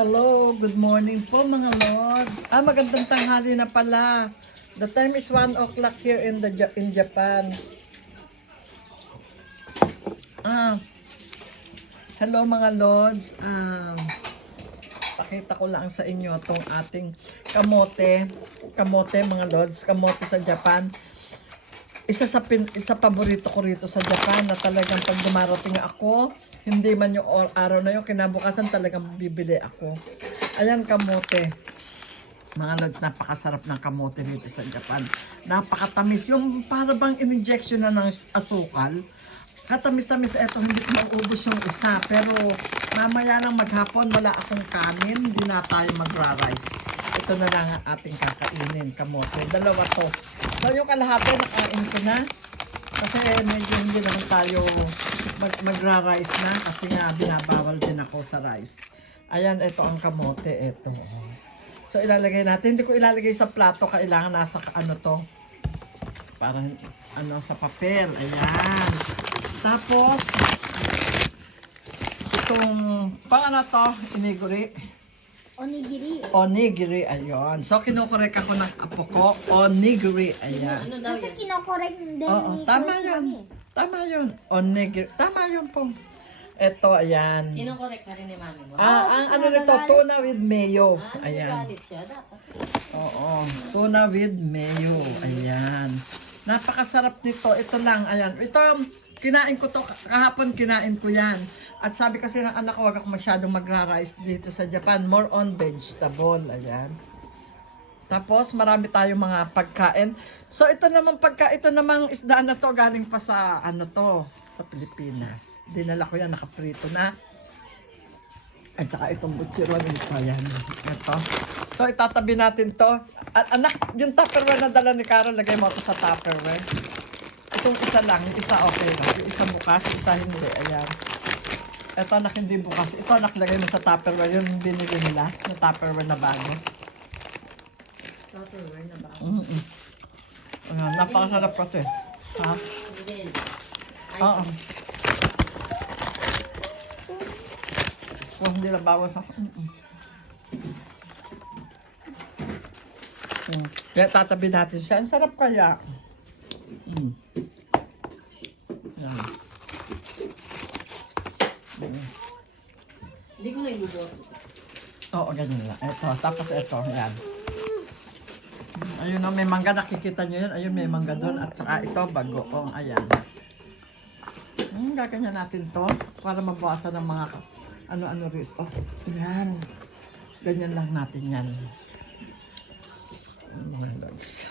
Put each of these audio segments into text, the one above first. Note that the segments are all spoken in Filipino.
Hello, good morning po mga lords. Ah, magandang tanghali na pala. The time is 1 o'clock here in the in Japan. Ah, hello mga lords. Um, pakita ko lang sa inyo tong ating kamote. Kamote mga lords, kamote sa Japan. Isa sa pin, isa paborito ko rito sa Japan na talagang pag dumarating ako, hindi man yung or- araw na yung kinabukasan talagang bibili ako. Ayan kamote. Mga lods, napakasarap ng kamote dito sa Japan. Napakatamis. Yung para bang in-injection na ng asukal. Katamis-tamis eto, hindi ko maubos yung isa. Pero mamaya lang maghapon, wala akong kanin. Hindi na tayo magra-rice. Ito na lang ang ating kakainin, kamote. Dalawa to. So yung kalahati, nakain ko na. Kasi medyo hindi naman tayo mag magra-rice na. Kasi nga, binabawal din ako sa rice. Ayan, ito ang kamote. Ito. oh. So ilalagay natin. Hindi ko ilalagay sa plato. Kailangan nasa ano to. Parang ano sa papel. Ayan. Tapos, itong pang ano to, iniguri. Onigiri. Onigiri, ayun. So, kinukorek ako ng apo ko. Onigiri, ayan. Ano daw Kasi yan? kinokorek din Oo, ni tama Chris yun. Mami. Tama yun. Onigiri. Tama yun po. Ito, ayan. Kinukorek ka rin ni mami mo. Ah, ang ano nito, tuna with mayo. Ah, Ayan. nagagalit siya dapat. Oo. Tuna with mayo. Ayan. Napakasarap nito. Ito lang. Ayan. Ito, kinain ko to. Kahapon kinain ko yan. At sabi kasi ng anak ko, wag ako masyadong magra-rice dito sa Japan. More on vegetable. Ayan. Tapos, marami tayong mga pagkain. So, ito naman pagka, ito namang isda na to, galing pa sa, ano to, sa Pilipinas. Dinala ko yan, nakaprito na. At saka itong butsiron ito, yan. Ito. So, itatabi natin to. At anak, yung tupperware na dala ni Carol, lagay mo ito sa tupperware. Itong isa lang, yung isa okay lang. Yung isa bukas, yung isa hindi. Ayan. Ito anak hindi bukas. Ito anak lagay mo sa tupperware. Yung binili nila, na tupperware na bago. Tupperware na ba? Mm -mm. Ayan, napakasarap kasi. Ha? Oo. Kung hindi na bawas ako. Mm -mm. Mm. Kaya tatabi natin siya. Ang sarap kaya. Mm. Yan. Ko na ibubuhat. Oo, ganyan lang. Ito, tapos ito, yan. Ayun o, may mangga, nakikita nyo yun. Ayun, may mangga doon. At saka ito, bagoong. Ayan. Hmm, gaganyan natin to para mabawasan ng mga ano-ano rito. Yan. Ganyan lang natin yan. Mga lods.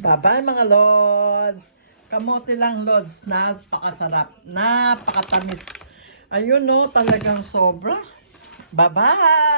Bye-bye mga lods. Kamote lang lods. Napakasarap. Napakatamis. Ayun no, talagang sobra. Bye-bye!